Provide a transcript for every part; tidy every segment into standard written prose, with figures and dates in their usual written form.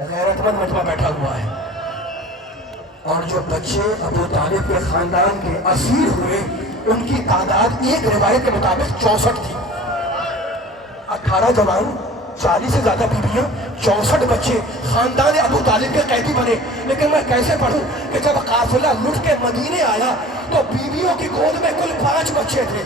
غیرتمند مجمع بیٹھا ہوا ہے، اور جو بچے ابو طالب کے خاندان کے اسیر ہوئے ان کی تعداد ایک روایت کے مطابق 64 تھی۔ 18 جوان، 40 سے زیادہ بیویاں، 64 بچے خاندان ابو طالب کے قیدی بنے۔ لیکن میں کیسے پڑھوں کہ جب قافلہ لٹ کے مدینے آیا تو بیویوں کی گود میں کل 5 بچے تھے۔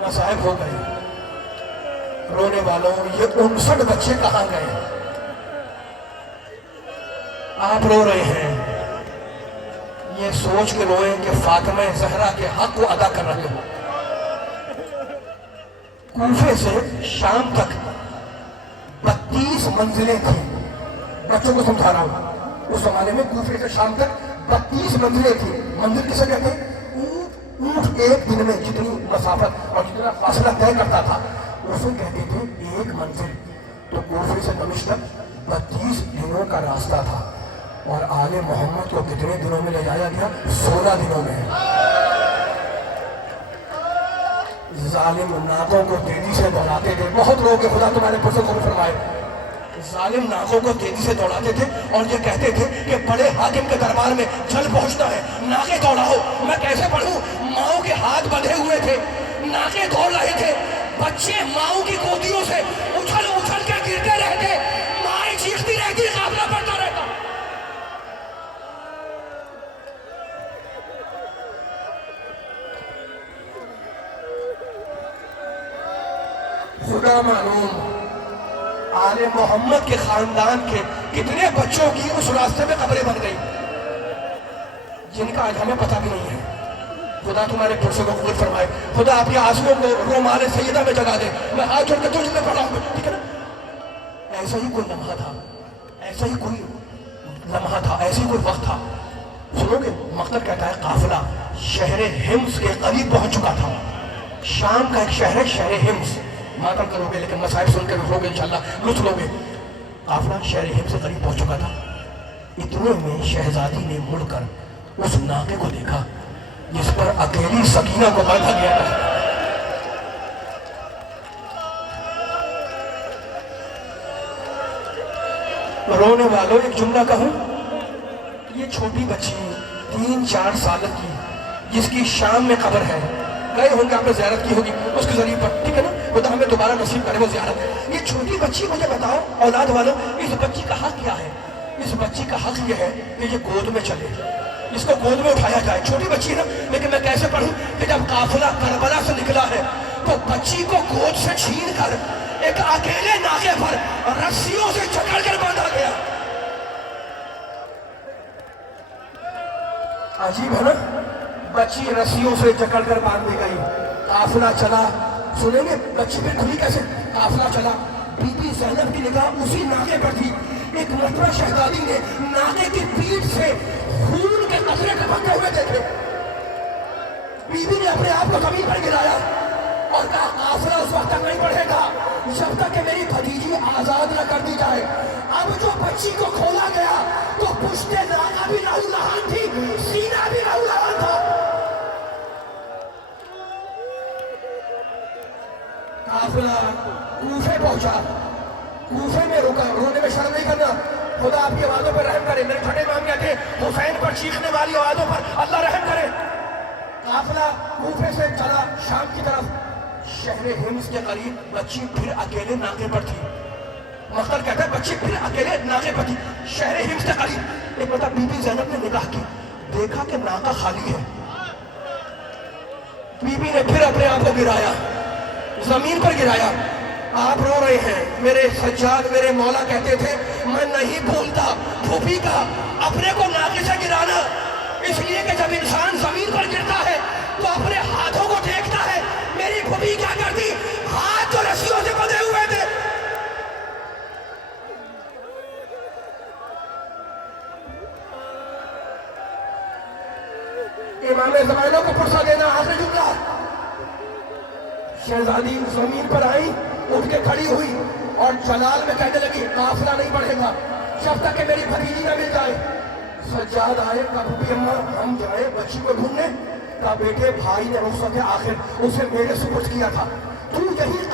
مصائب ہو گئے۔ رونے والوں، یہ 59 بچے کہاں گئے؟ آپ رو رہے ہیں، یہ سوچ کے روئے کہ فاطمہ زہرا کے حق کو ادا کر رہے ہو۔ کوفے سے شام تک 32 منزلیں تھیں۔ بچوں کو سمجھا رہا ہوں، اس زمانے میں کوفے سے شام تک 32 منزلیں تھیں۔ منزل کسے کہتے ہیں؟ اونٹ ایک دن میں جتنی مسافت اور جتنا فاصلہ طے کرتا تھا اسے کہتے تھے ایک منزل۔ تو کوفے سے دمشق تک 32 دنوں کا راستہ تھا، اور آل محمد کو کتنے دنوں میں لے جایا گیا؟ 16 دنوں میں۔ ظالم ناکوں کو تیزی سے دوڑاتے تھے، بہت لوگ ہیں، خدا تمہارے پر سے غور فرمائے، ظالم ناکوں کو تیزی سے دوڑاتے تھے اور یہ کہتے تھے کہ بڑے حاکم کے دربار میں جلد پہنچنا ہے، ناکے دوڑاؤ۔ میں کیسے پڑھوں؟ ماؤں کے ہاتھ بندھے ہوئے تھے، ناکے دوڑ رہے تھے، بچے ماؤں کی گودیوں سے اچھل اچھل کے گرتے رہتے، مائیں چیختی رہتی، قافلہ بڑھتا رہتا۔ خدا معلوم آل محمد کے خاندان کے کتنے بچوں کی اس راستے میں قبریں بن گئی جن کا آج ہمیں پتہ بھی نہیں ہے۔ خدا تمہارے پرسوں کو قبول فرمائے، خدا آپ کے آنسوؤں کو رومال سیدہ میں جگا دے۔ میں ہاتھ جوڑ کے تجھ میں پڑھا ہوں، ٹھیک ہے نا؟ ایسا ہی کوئی لمحہ تھا، ایسا ہی کوئی لمحہ تھا، ایسا ہی کوئی وقت تھا، سنو گے؟ مقتل کہتا ہے قافلہ شہر حمص کے قریب پہنچ چکا تھا۔ شام کا ایک شہر ہے، شہر حمص۔ ماتم کرو گے لیکن مصائب سن کے رو گے، انشاءاللہ لطف لو گے۔ قافلہ شہر حمص سے قریب پہنچ چکا تھا۔ اتنے میں شہزادی نے مڑ کر اس ناقے کو دیکھا جس پر اکیلی سکینہ کو باندھا گیا تھا۔ رونے والوں ایک جملہ کہوں، یہ چھوٹی بچی 3-4 سال کی جس کی شام میں قبر ہے، گئے ہوں گے آپ نے زیارت کی ہوگی اس کے ذریعے پر، ٹھیک ہے نا؟ خدا ہمیں دوبارہ نصیب کرے وہ زیارت۔ یہ چھوٹی بچی، مجھے بتاؤ اولاد والوں، اس بچی کا حق کیا ہے؟ اس بچی کا حق یہ ہے کہ یہ گود میں چلے، اس کو گود میں اٹھایا جائے۔ چھوٹی بچی ہے نا، لیکن میں کیسے پڑھوں کہ جب قافلہ کربلا سے نکلا ہے تو بچی کو گود سے چھین کر ایک اکیلے ناقے پر رسیوں سے جکڑ کر باندھا گیا۔ عجیب ہے نا؟ بچی رسیوں سے جکڑ کر باندھ دی گئی، قافلہ چلا۔ سنیں گے بچی پھر کھلی کیسے؟ قافلہ چلا، بی بی زینب کی نگاہ اسی ناقے پر تھی۔ ایک مرتبہ شہزادی نے ناقے کی پیٹھ سے خون کے قطرے ٹپکتے ہوئے دیکھے، بی بی نے اپنے آپ کو زمین پر گرایا اور کہا قافلہ اس وقت تک نہیں بڑھے گا جب تک کہ میری بھتیجی آزاد نہ کر دی جائے۔ اب جو بچی کو کھولا گیا تو پشت ناقہ بھی لہو لہان تھی، سینہ بھی لہو لہان تھا۔ قافلہ کوفے پہنچا، کوفے میں رکا۔ رونے میں شرم نہیں کرنا، خدا آپ کی آوازوں پر رحم کرے۔ میرے چھوٹے امام کہتے ہیں حسین پر چیخنے والی آوازوں پر اللہ رحم کرے۔ قافلہ کوفے سے چلا شام کی طرف، شہر حمص کے قریب بچی پھر اکیلے ناقے پر تھی۔ مختل کہتا ہے بچی پھر اکیلے ناقے پر تھی شہر حمص کے قریب۔ ایک مرتبہ بی بی زینب نے نگاہ کی، دیکھا کہ ناقہ خالی ہے۔ بی بی نے پھر اپنے آپ کو گرایا، زمین پر گرایا۔ آپ رو رہے ہیں، میرے سجاد میرے مولا کہتے تھے میں نہیں بھولتا پھوپھی کا اپنے کو ناقے سے گرانا، اس لیے کہ جب انسان زمین پر گرتا ہے تو اپنے ہاتھوں کو دیکھتا ہے۔ میری پھوپھی کیا کرتی؟ ہاتھ تو رسیوں سے بندھے ہوئے تھے۔ امام زمانوں کو پرسہ دینا، آخری جملہ۔ شہزادی زمین پر آئی، اٹھ کے کھڑی ہوئی اور جلال میں کہنے لگی قافلہ نہیں بڑھے گا جب تک کہ میری بھتیجی نہ مل جائے۔ سجاد آئے، کہا پھوپھی اماں ہم جائیں بچی کو ڈھونڈنے؟ کہا بیٹے بھائی نے رخصت آخر اسے میرے سپرد کیا تھا، تو